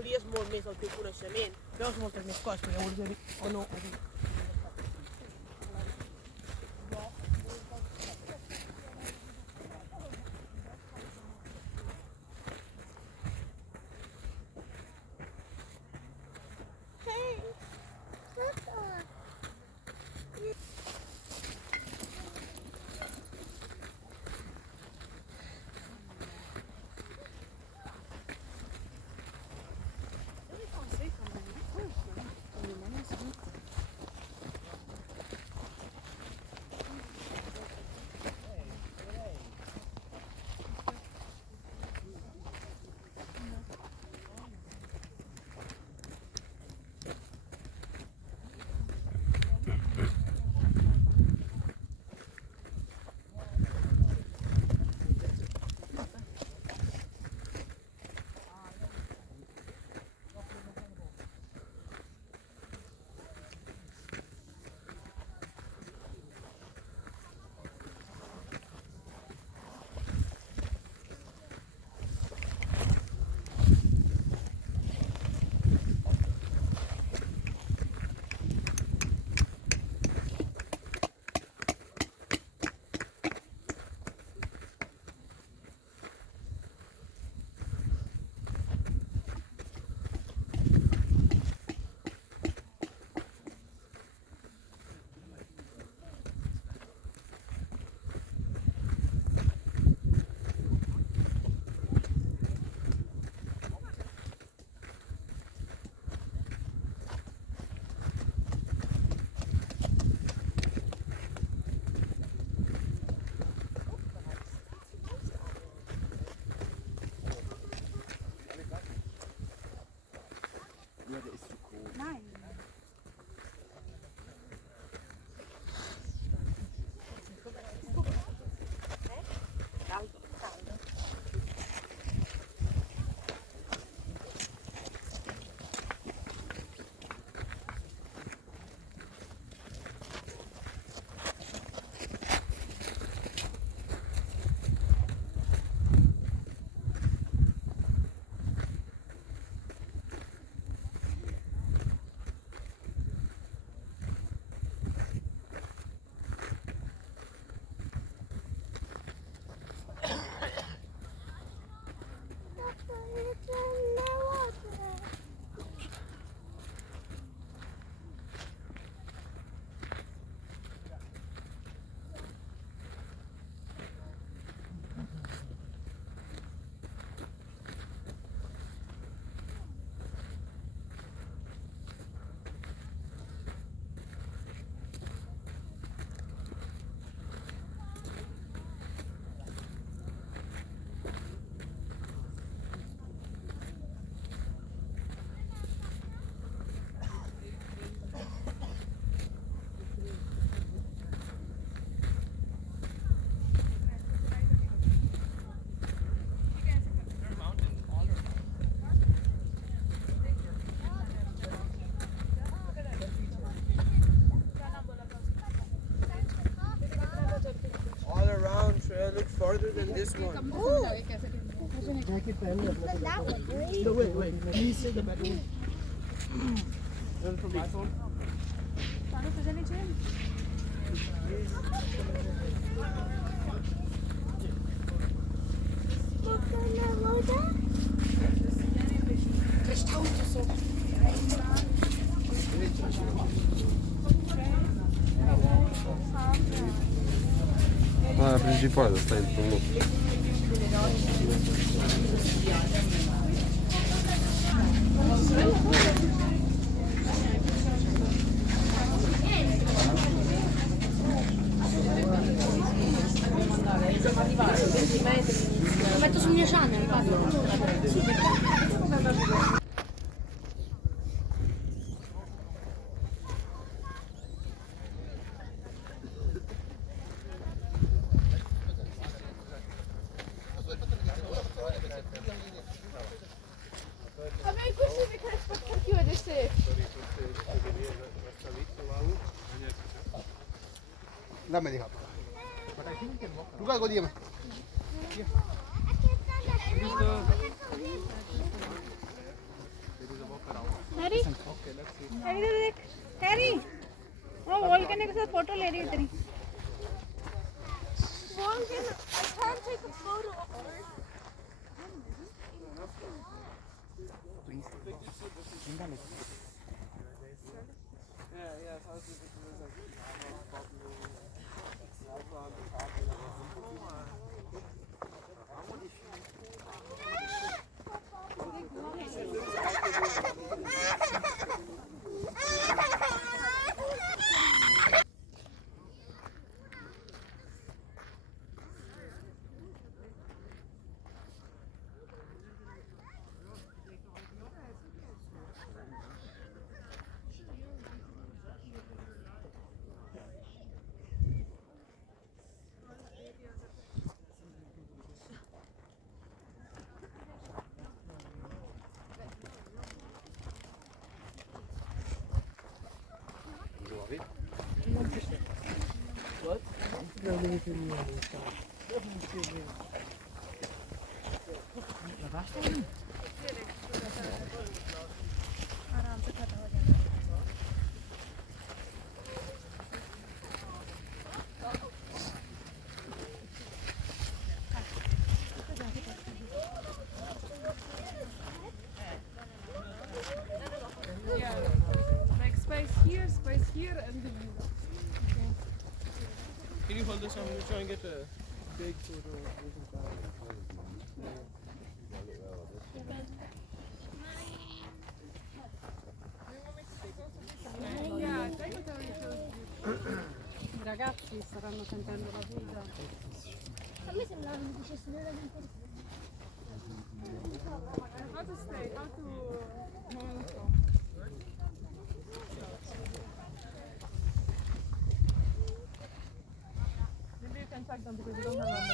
amplies molt més el teu coneixement, veus moltes més coses, però llavors o no. All around trail look farther than this one. No, wait. Please say the better one. Then from my phone. La principale sta in fondo. Lo metto sul mio channel, Vabbè, questo mi chiude adesso. Dame diha. Ruka ko diye. Harry Harry तो देख हैरी वो वोल्केनो के साथ फोटो ले रही है तेरी volcano I can't take a photo of her. Like space here, and the view. Can you hold this? I'm gonna try and get a big photo. Yeah, take it or I ragazzi staranno sentendo la guida. A me sembrava mi dicesse non era interessante. How to stay? How to... Non lo so. Maybe you can check them because you don't have a